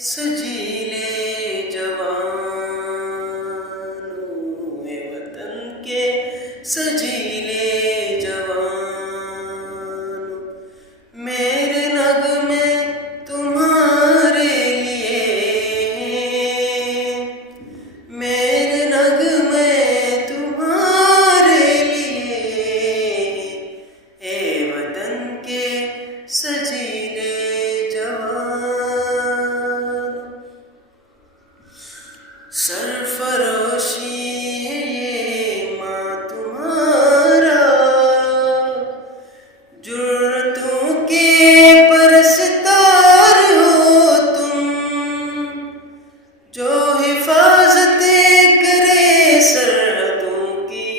सजीले जवानों ए वतन के सजीले जवानों, मेरे नगमे तुम्हारे लिए, मेरे नगमे तुम्हारे लिए, ए वतन के सजीले जवान। सरफरोशी है ये माँ तुम्हारा, जुर्रतों के परस्तार हो तुम, जो हिफाजतें करे सरहदों की,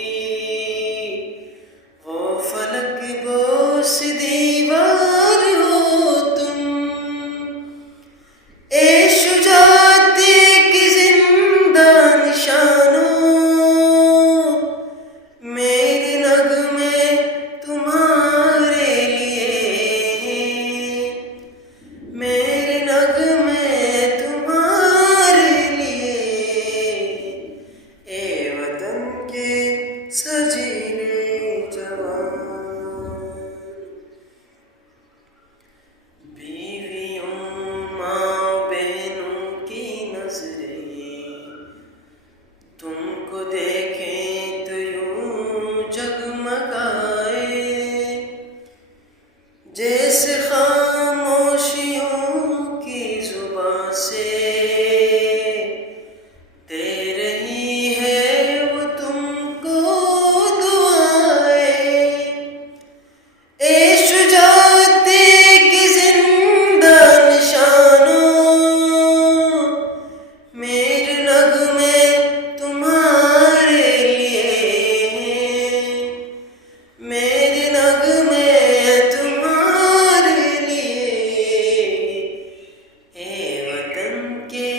वो फलक बोस दीवार हो तुम। ए शुजाअत की जिंदा निशानों, मेरे नगमे तुम्हारे लिए, मेरे नगमे तुम्हारे लिए, ए वतन के सजीले जवान। बीवियों माँ बहनों की नजरें तुमको देखें तो यूं जगमगाए, जैसे खामोशियों की जुबां से दे रही है वो तुमको दुआएं। ए शुजाअत की जिंदा निशानों, मेरे नगमे तुम्हारे लिए, मेरे नगमे तुम्हारे लिए, ए वतन के